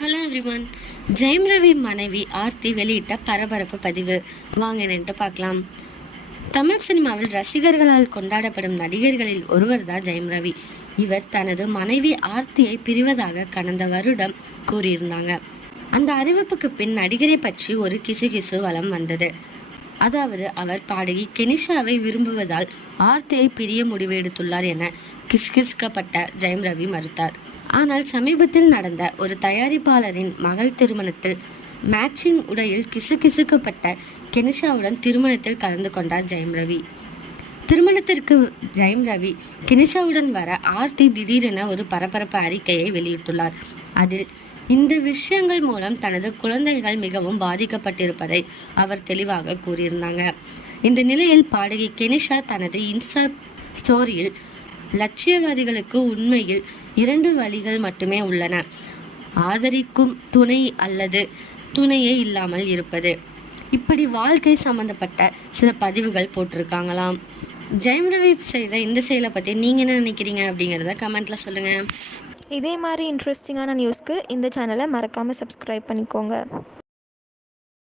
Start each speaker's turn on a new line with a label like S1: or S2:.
S1: Hello everyone Jayam Ravi மனைவி ஆர்த்தி வெளியிட்ட பரபரப்பு பதிவு. வாங்கினேன்ட்டு பார்க்கலாம். தமிழ் சினிமாவில் ரசிகர்களால் கொண்டாடப்படும் நடிகர்களில் ஒருவர் தான் ஜெயம் ரவி. இவர் தனது மனைவி ஆர்த்தியை பிரிவதாக கடந்த வருடம் கூறியிருந்தாங்க. அந்த அறிவிப்புக்கு பின் நடிகரை பற்றி ஒரு கிசுகிசு வலம் வந்தது. அதாவது அவர் பாடகி கெனிஷாவை விரும்புவதால் ஆர்த்தியை பிரிய முடிவு எடுத்துள்ளார் என கிசுகிசுக்கப்பட்ட ஜெயம் ரவி மறுத்தார். ஆனால் சமீபத்தில் நடந்த ஒரு தயாரிப்பாளரின் மகள் திருமணத்தில் மேட்சிங் உடையில் கிசுகிசுக்கப்பட்ட கெனிஷாவுடன் திருமணத்தில் கலந்து கொண்டார் ஜெயம் ரவி. திருமணத்திற்கு ஜெயம் ரவி கினிஷாவுடன் வர ஆர்த்தி திடீரென ஒரு பரபரப்பு அறிக்கையை வெளியிட்டுள்ளார். அதில் இந்த விஷயங்கள் மூலம் தனது குழந்தைகள் மிகவும் பாதிக்கப்பட்டிருப்பதை அவர் தெளிவாக கூறியிருந்தாங்க. இந்த நிலையில் பாடகி கெனிஷா தனது இன்ஸ்டா ஸ்டோரியில் லட்சியவாதிகளுக்கு உண்மையில் இரண்டு வழிகள் மட்டுமே உள்ளன. ஆதரிக்கும் துணை அல்லது துணையே இல்லாமல் இருப்பது. இப்படி வாழ்க்கை சம்மந்தப்பட்ட சில பதிவுகள் போட்டிருக்காங்களாம். ஜெயம் ரவி செய்த இந்த செயலை பற்றி நீங்கள் என்ன நினைக்கிறீங்க அப்படிங்கிறத கமெண்ட்டில் சொல்லுங்கள்
S2: இதே மாதிரி இன்ட்ரெஸ்டிங்கான நியூஸ்க்கு இந்த சேனலை மறக்காமல் சப்ஸ்கிரைப் பண்ணிக்கோங்க.